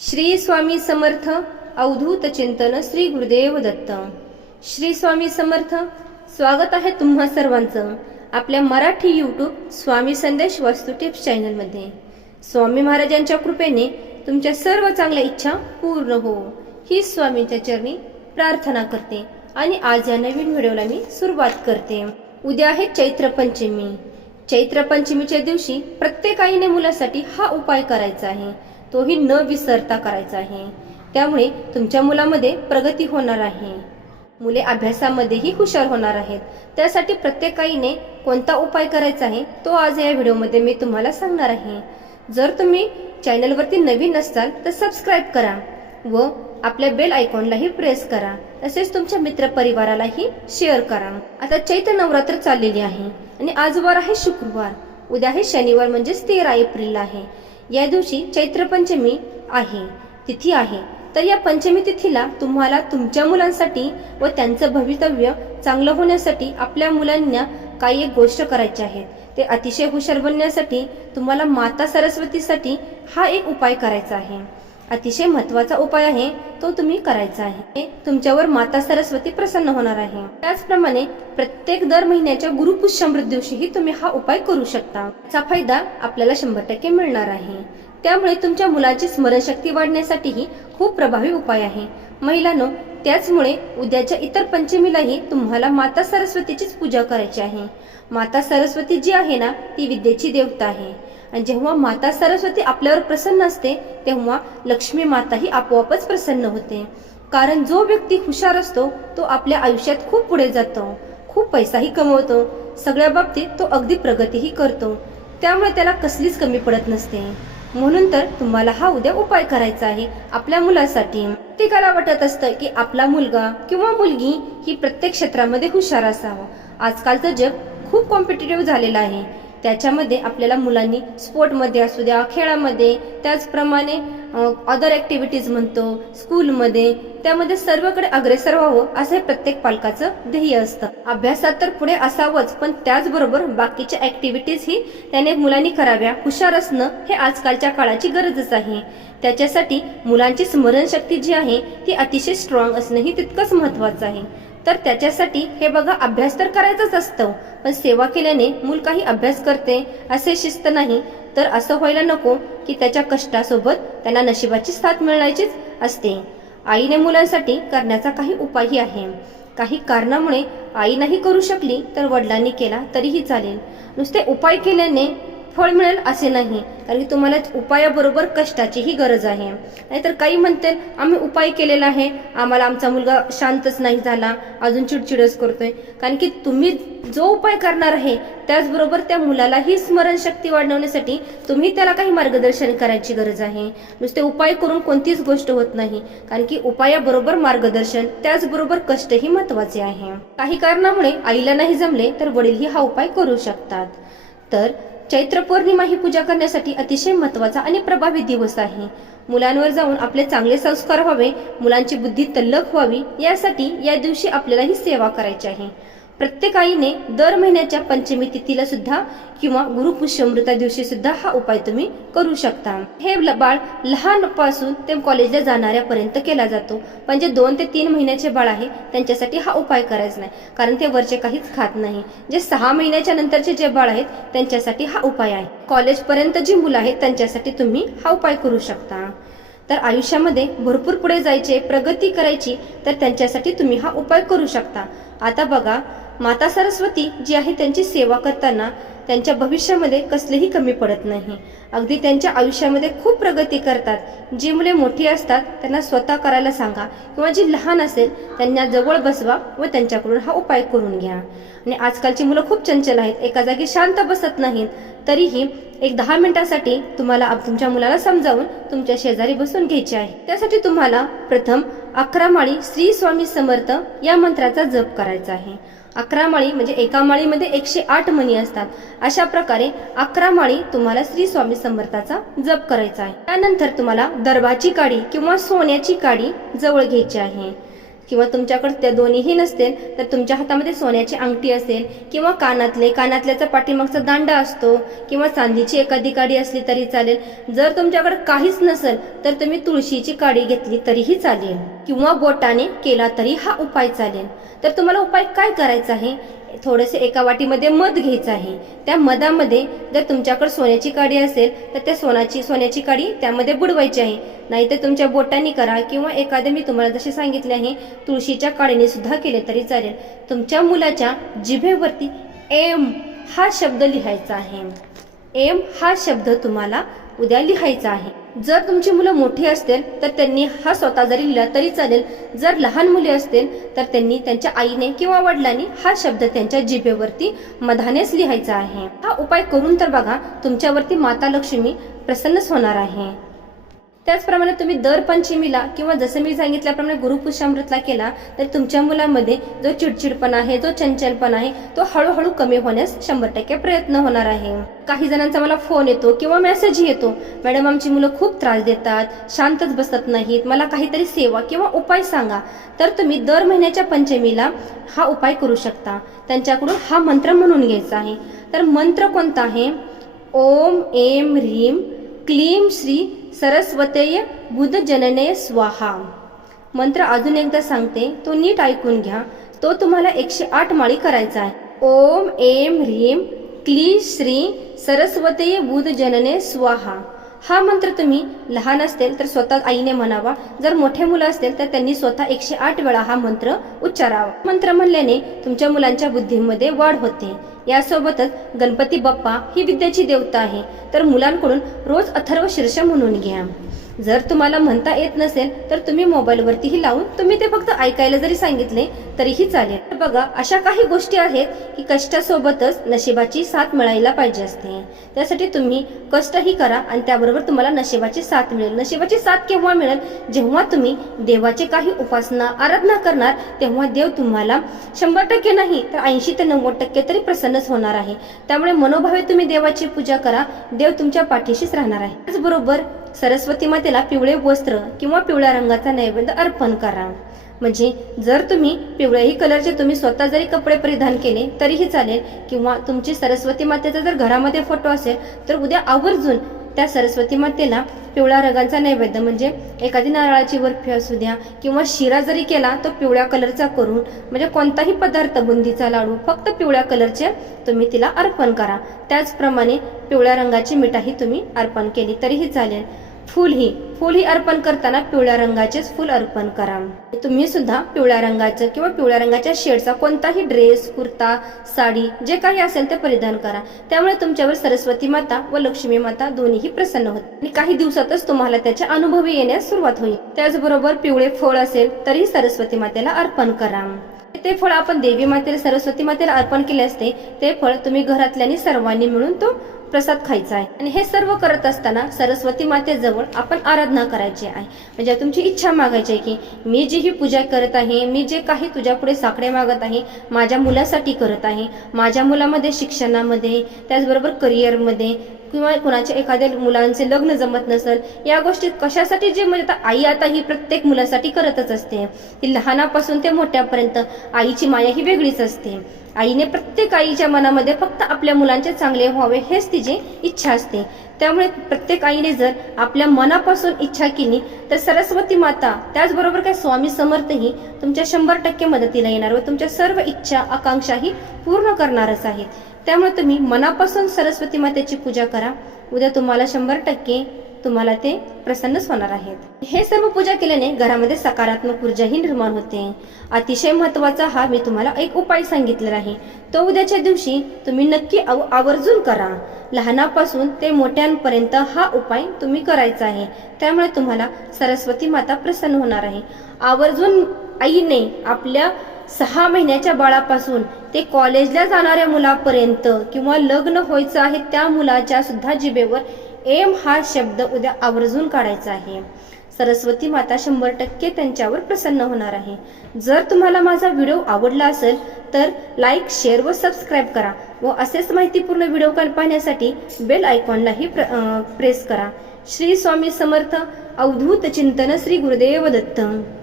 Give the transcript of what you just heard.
श्री स्वामी समर्थ अवधूत चिंतन श्री गुरुदेव दत्त. श्री स्वामी समर्थ स्वागत आहे तुम्हा सर्वांचं आपल्या मराठी यूट्यूब स्वामी संदेश वास्तू टिप्स चॅनलमध्ये. स्वामी महाराजांच्या कृपेने तुमच्या सर्व चांगल्या इच्छा पूर्ण हो. ही स्वामींच्या चरणी प्रार्थना करते आणि आज या नवीन व्हिडिओला मी सुरुवात करते. उद्या आहे चैत्र पंचमी. चैत्र पंचमीच्या दिवशी प्रत्येक आईने मुलासाठी हा उपाय करायचा आहे. तोही न विसरता करायचा आहे. त्यामुळे तुमच्या मुलामध्ये प्रगती होणार आहे. मुले अभ्यासामध्येही हुशार होणार आहेत. त्यासाठी प्रत्येक आईने कोणता उपाय करायचा आहे तो आज या व्हिडिओमध्ये मी तुम्हाला सांगणार आहे. जर तुम्ही चॅनलवरती नवीन असाल तर सबस्क्राईब करा व आपल्या बेल आयकॉनलाही प्रेस करा. तसेच तुमच्या मित्रपरिवारालाही शेअर करा. आता चैत्र नवरात्र चाललेली आहे आणि आजवर आहे शुक्रवार. उद्या आहे शनिवार म्हणजेच तेरा एप्रिल आहे. या दिवशी चैत्र पंचमी आहे. तिथी आहे. तर या पंचमी तिथीला तुम्हाला तुमच्या मुलांसाठी व त्यांचं भवितव्य चांगलं होण्यासाठी आपल्या मुलांना काही एक गोष्ट करायची आहे. ते अतिशय हुशार बनण्यासाठी तुम्हाला माता सरस्वतीसाठी हा एक उपाय करायचा आहे. अतिशय महत्त्वाचा उपाय आहे तो तुम्ही करायचा आहे. तुमच्यावर माता सरस्वती प्रसन्न होणार आहे. त्याचप्रमाणे प्रत्येक दर महिन्याच्या गुरुपुष्यामृत दिवशीही तुम्ही हा उपाय करू शकता. त्याचा फायदा आपल्याला शंभर टक्के मिळणार आहे. त्यामुळे तुमच्या मुलाची स्मरणशक्ती वाढण्यासाठीही खूप प्रभावी उपाय आहे. महिलांनो त्याचमुळे उद्याच्या इतर पंचमीलाही तुम्हाला माता सरस्वतीचीच पूजा करायची आहे. माता सरस्वती जी आहे ना ती विद्येची देवता आहे. आणि जेव्हा माता सरस्वती आपल्यावर प्रसन्न असते तेव्हा लक्ष्मी माता ही आपोआपच प्रसन्न होते. कारण जो व्यक्ती हुशार असतो तो आपल्या आयुष्यात खूप पुढे जातो. खूप पैसाही कमवतो. सगळ्या बाबतीत तो अगदी प्रगतीही करतो. त्यामुळे त्याला कसलीच कमी पडत नसते. म्हणून तर तुम्हाला हा उद्या उपाय करायचा आहे आपल्या मुलासाठी. प्रत्येकाला वाटत असतं की आपला मुलगा किंवा मुलगी ही प्रत्येक क्षेत्रामध्ये हुशार असावं. आजकालचं जग खूप कॉम्पिटेटिव्ह झालेलं आहे. त्याच्यामध्ये आपल्याला मुलांनी स्पोर्टमध्ये असू द्या खेळामध्ये त्याचप्रमाणे अदर ॲक्टिव्हिटीज म्हणतो स्कूलमध्ये त्यामध्ये सर्वकडे अग्रेसर व्हावं असं हे प्रत्येक पालकाचं ध्येय असतं. अभ्यासात तर पुढे असावंच पण त्याचबरोबर बाकीच्या ॲक्टिव्हिटीजही त्याने मुलांनी कराव्या हुशार असणं हे आजकालच्या काळाची गरजच आहे. त्याच्यासाठी मुलांची स्मरणशक्ती जी आहे ती अतिशय स्ट्रॉंग असणं ही तितकंच महत्वाचं आहे. तर त्याच्यासाठी हे बघा अभ्यास तर करायचाच असतो पण सेवा केल्याने मूल काही अभ्यास करते असे शिस्त नाही. तर असं व्हायला नको की त्याच्या कष्टासोबत त्यांना नशिबाची साथ मिळायचीच असते. आईने मुलांसाठी करण्याचा काही उपायही आहे. काही कारणामुळे आई नाही करू शकली तर वडिलांनी केला तरीही चालेल. नुसते उपाय केल्याने फळ मिळेल असे नाही. कारण की तुम्हाला उपायाबरोबर कष्टाचीही गरज आहे. नाहीतर काही म्हणते आम्ही उपाय केलेला आहे. आम्हाला आमचा मुलगा शांतच नाही झाला. अजून चिडचिडच करतोय. कारण की तुम्ही जो उपाय करणार आहे त्याचबरोबर त्या मुलालाही स्मरणशक्ती वाढवण्यासाठी तुम्ही त्याला काही मार्गदर्शन करायची गरज आहे. नुसते उपाय करून कोणतीच गोष्ट होत नाही. कारण की उपायाबरोबर मार्गदर्शन त्याचबरोबर कष्टही महत्त्वाचे आहे. काही कारणामुळे आईला नाही जमले तर वडीलही हा उपाय करू शकतात. तर चैत्र पौर्णिमा ही पूजा करण्यासाठी अतिशय महत्त्वाचा आणि प्रभावी दिवस आहे. मुलांवर जाऊन आपले चांगले संस्कार व्हावे मुलांची बुद्धी तल्लख व्हावी यासाठी या दिवशी आपल्याला ही सेवा करायची आहे. प्रत्येक आईने दर महिन्याच्या पंचमी तिथीला सुद्धा किंवा गुरुपुष्यमृता दिवशी सुद्धा हा उपाय तुम्ही करू शकता. हे ल- बाळ लहानपासून ते कॉलेजला जाणाऱ्यापर्यंत केला जातो. पण जे दोन ते तीन महिन्याचे बाळ आहे त्यांच्यासाठी हा उपाय करायचा नाही. कारण ते वरचे काहीच खात नाही. जे सहा महिन्याच्या नंतरचे जे बाळ आहेत त्यांच्यासाठी हा उपाय आहे. कॉलेजपर्यंत जी मुलं आहेत त्यांच्यासाठी तुम्ही हा उपाय करू शकता. तर आयुष्यामध्ये भरपूर पुढे जायचे प्रगती करायची तर त्यांच्यासाठी तुम्ही हा उपाय करू शकता. आता बघा माता सरस्वती जी आहे त्यांची सेवा करताना त्यांच्या भविष्यामध्ये कसलेही कमी पडत नाही. अगदी त्यांच्या आयुष्यामध्ये खूप प्रगती करतात. जी मुले मोठी असतात त्यांना स्वतः करायला सांगा किंवा जी लहान असेल त्यांना जवळ बसवा व त्यांच्याकडून हा उपाय करून घ्या. आणि आजकालची मुलं खूप चंचल आहेत. एका जागी शांत बसत नाहीत. तरीही एक दहा मिनिटासाठी तुम्हाला तुमच्या मुलाला समजावून तुमच्या शेजारी बसून घ्यायचे आहे. त्यासाठी तुम्हाला प्रथम अकरा माळी श्री स्वामी समर्थ या मंत्राचा जप करायचा आहे. अकरा माळी म्हणजे एका माळीमध्ये एकशे आठ मणी असतात. अशा प्रकारे अकरा माळी तुम्हाला श्री स्वामी समर्थाचा जप करायचा आहे. त्यानंतर तुम्हाला दर्भाची काडी किंवा सोन्याची काडी जवळ घ्यायची आहे. किंवा तुमच्याकडे त्या दोन्हीही नसतील तर तुमच्या हातामध्ये सोन्याची अंगठी असेल किंवा कानातले कानातल्याचा पाठीमागचा दांडा असतो किंवा चांदीची एखादी काडी असली तरी चालेल. जर तुमच्याकडे काहीच नसेल तर तुम्ही तुळशीची काडी घेतली तरीही चालेल किंवा बोटाने केला तरी हा उपाय चालेल. तर तुम्हाला उपाय काय करायचा आहे? थोडेसे एका वाटीमध्ये मध घ्यायचं आहे. त्या मधामध्ये जर तुमच्याकडे सोन्याची काडी असेल तर त्या सोनाची सोन्याची काडी त्यामध्ये बुडवायची आहे. नाहीतर तुमच्या बोटांनी करा किंवा एखादे मी तुम्हाला जसे सांगितले आहे तुळशीच्या काडीने सुद्धा केले तरी चालेल. तुमच्या मुलाच्या जिभेवरती एम हा शब्द लिहायचा आहे. एम हा शब्द तुम्हाला उद्या लिहायचा आहे. जर तुमची मुलं मोठी असतील तर त्यांनी हा स्वतः जरी लिहिला तरी चालेल. जर लहान मुले असतील तर त्यांनी त्यांच्या आईने किंवा वडिलांनी हा शब्द त्यांच्या जिभेवरती मधानेच लिहायचा आहे. हा उपाय करून तर बघा तुमच्यावरती माता लक्ष्मी प्रसन्नच होणार आहे. त्याचप्रमाणे तुम्ही दर पंचमीला किंवा जसं मी सांगितल्याप्रमाणे गुरुपुष्यामृतला केला तर तुमच्या मुलामध्ये जो चिडचिडपणा आहे जो चंचलपणा आहे तो हळूहळू कमी होण्यास शंभर टक्के प्रयत्न होणार आहे. काही जणांचा मला फोन येतो किंवा मेसेज येतो मॅडम आमची मुलं खूप त्रास देतात शांतच बसत नाहीत मला काहीतरी सेवा किंवा उपाय सांगा. तर तुम्ही दर महिन्याच्या पंचमीला हा उपाय करू शकता. त्यांच्याकडून हा मंत्र म्हणून घ्यायचा आहे. तर मंत्र कोणता आहे? ओम एम ह्रीम क्लीम श्री सरस्वतेय बुध जनने स्वाहा. मंत्र अजून एकदा सांगते तो नीट ऐकून घ्या. तो तुम्हाला एकशे आठ माळी करायचा आहे. ओम एम ह्रीम क्ली श्री सरस्वतेय बुध जनने स्वाहा. हा मंत्र तुम्ही लहान असतील तर स्वतः आईने म्हणावा. जर मोठे मुलं असतील तर त्यांनी स्वतः एकशे आठ वेळा हा मंत्र उच्चारावा. मंत्र म्हणल्याने तुमच्या मुलांच्या बुद्धीमध्ये वाढ होते. यासोबतच गणपती बाप्पा ही विद्याची देवता आहे. तर मुलांकडून रोज अथर्व शीर्ष म्हणून घ्या. जर तुम्हाला म्हणता येत नसेल तर तुम्ही मोबाईलवरतीही लावून तुम्ही ते फक्त ऐकायला जरी सांगितले तरीही चालेल. तर बघा अशा काही गोष्टी आहेत की कष्टासोबतच नशिबाची साथ मिळायला पाहिजे असते. त्यासाठी तुम्ही कष्टही करा आणि त्याबरोबर तुम्हाला नशिबाची साथ मिळेल. नशिबाची साथ केव्हा मिळेल? जेव्हा तुम्ही देवाचे काही उपासना आराधना करणार तेव्हा देव तुम्हाला शंभर टक्के नाही तर ऐंशी ते नव्वद टक्के तरी कल्याणच होणार आहे. त्यामुळे मनोभावे तुम्ही देवाची पूजा करा. देव तुमच्या पाठीशीच राहणार आहे. त्याचबरोबर सरस्वती मातेला पिवळे वस्त्र किंवा पिवळ्या रंगाचा नैवेद्य अर्पण करा. म्हणजे जर तुम्ही पिवळ्याही कलरचे तुम्ही स्वतः जरी कपडे परिधान केले तरीही चालेल. किंवा तुमची सरस्वती मातेचा जर घरामध्ये फोटो असेल तर उद्या आवर्जून त्या सरस्वती मातेला पिवळ्या रंगांचा नैवेद्य म्हणजे एखादी नारळाची बर्फी असू द्या किंवा शिरा जरी केला तो पिवळ्या कलरचा करून म्हणजे कोणताही पदार्थ बुंदीचा लाडू फक्त पिवळ्या कलरचे तुम्ही तिला अर्पण करा. त्याचप्रमाणे पिवळ्या रंगाची मिठाई तुम्ही अर्पण केली तरीही चालेल. फूल ही फूल ही अर्पण करताना पिवळ्या रंगाचेच फूल अर्पण करा. तुम्ही सुद्धा पिवळ्या रंगाचं किंवा पिवळ्या रंगाच्या शेडचा कोणताही ड्रेस कुर्ता साडी जे काही असेल ते परिधान करा. त्यामुळे तुमच्यावर सरस्वती माता व लक्ष्मी माता दोन्हीही प्रसन्न होत आणि काही दिवसातच तुम्हाला त्याच्या अनुभवी येण्यास सुरुवात होईल. त्याचबरोबर पिवळे फळ असेल तरी सरस्वती मातेला अर्पण करा. ते फळ आपण देवी मातेला सरस्वती मातेला अर्पण केले असते ते फळ तुम्ही घरातल्यानी सर्वांनी मिळून तो प्रसाद खायचा आहे. आणि हे सर्व करत असताना सरस्वती मातेजवळ आपण आराधना करायची आहे. म्हणजे तुमची इच्छा मागायची आहे की मी जी ही पूजा करत आहे मी जे काही तुझ्यापुढे साकडे मागत आहे माझ्या मुलासाठी करत आहे माझ्या मुलामध्ये शिक्षणामध्ये त्याचबरोबर करिअरमध्ये किंवा कुणाच्या एखाद्या मुलांचे लग्न जमत नसेल या गोष्टी कशासाठी जे म्हणजे आता आई आता ही प्रत्येक मुलासाठी करतच असते. ती लहानापासून ते मोठ्यापर्यंत आईची माया ही वेगळीच असते. आईने प्रत्येक आईच्या मनामध्ये फक्त आपल्या मुलांचे चांगले व्हावे हेच तिची इच्छा असते. त्यामुळे प्रत्येक आईने जर आपल्या मनापासून इच्छा केली तर सरस्वती माता त्याचबरोबर काय स्वामी समर्थही तुमच्या शंभर टक्के मदतीला येणार व तुमच्या सर्व इच्छा आकांक्षाही पूर्ण करणारच आहेत. त्यामुळे तुम्ही मनापासून सरस्वती मातेची पूजा करा. उद्या तुम्हाला शंभर टक्के तुम्हाला ते प्रसन्नच होणार आहेत. हे सर्व पूजा केल्याने घरामध्ये सकारात्मक ऊर्जाही निर्माण होते. अतिशय महत्त्वाचा हा मी तुम्हाला एक उपाय सांगितलेला आहे. तो उद्याच्या दिवशी तुम्ही नक्की आव- आवर्जून करा. लहानापासून ते मोठ्यांपर्यंत हा उपाय तुम्ही करायचा आहे. त्यामुळे तुम्हाला सरस्वती माता प्रसन्न होणार आहे. आवर्जून आईने आपल्या सहा महिन्याच्या बाळापासून ते कॉलेजला जाणाऱ्या मुलापर्यंत किंवा लग्न व्हायचं आहे त्या मुलाच्या सुद्धा जिभेवर एम हा शब्द उद्या आवर्जून काढायचा आहे. सरस्वती माता शंभर टक्के त्यांच्यावर प्रसन्न होणार आहे. जर तुम्हाला माझा व्हिडिओ आवडला असेल तर लाईक शेअर व सबस्क्राईब करा व असेच माहितीपूर्ण व्हिडिओ कॉल पाहण्यासाठी बेल आयकॉनलाही प्र- प्रेस करा. श्री स्वामी समर्थ अवधूत चिंतन श्री गुरुदेव दत्त.